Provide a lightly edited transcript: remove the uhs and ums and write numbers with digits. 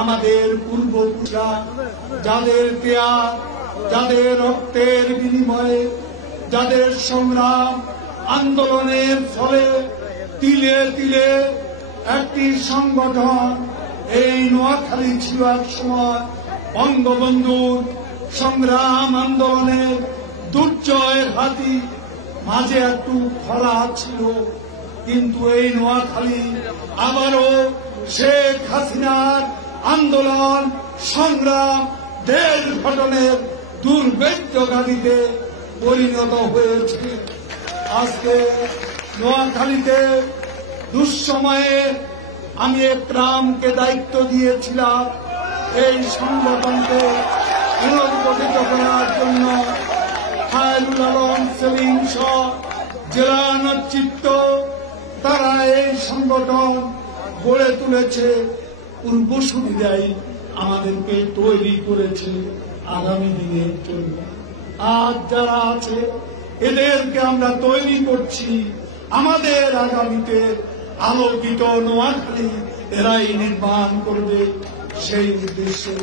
আমাদের পূর্বপুরুষরা যাদের ত্যাগ, যাদের রক্তের বিনিময়ে, যাদের সংগ্রাম আন্দোলনের ফলে তিলে তিলে একটি সংগঠন এই নোয়াখালী ছিল এক সময় বঙ্গবন্ধুর সংগ্রাম আন্দোলনের দুর্জয়ের হাতি, মাঝে একটু খরা ছিল, কিন্তু এই নোয়াখালী আবারও শেখ হাসিনার আন্দোলন সংগ্রাম দেশ গঠনের দুর্ভেদ্যগামীতে পরিণত হয়েছে। আজকে নোয়াখালীতে দুঃসময়ে আমি একরামকে দায়িত্ব দিয়েছিলাম এই সংগঠনকে পুনর্গঠিত করার জন্য। খায়রুল আলম সেলিম সহ জেলা নেতৃত্ব তারা এই সংগঠন গড়ে তুলেছে, পূর্বসূরীরাই আমাদেরকে তৈরি করেছে আগামী দিনের জন্য। আজ যারা আছে এদেরকে আমরা তৈরি করছি আমাদের আগামীতে আলোকিত নোয়াখালী এরাই নির্মাণ করবে, সেই উদ্দেশ্যে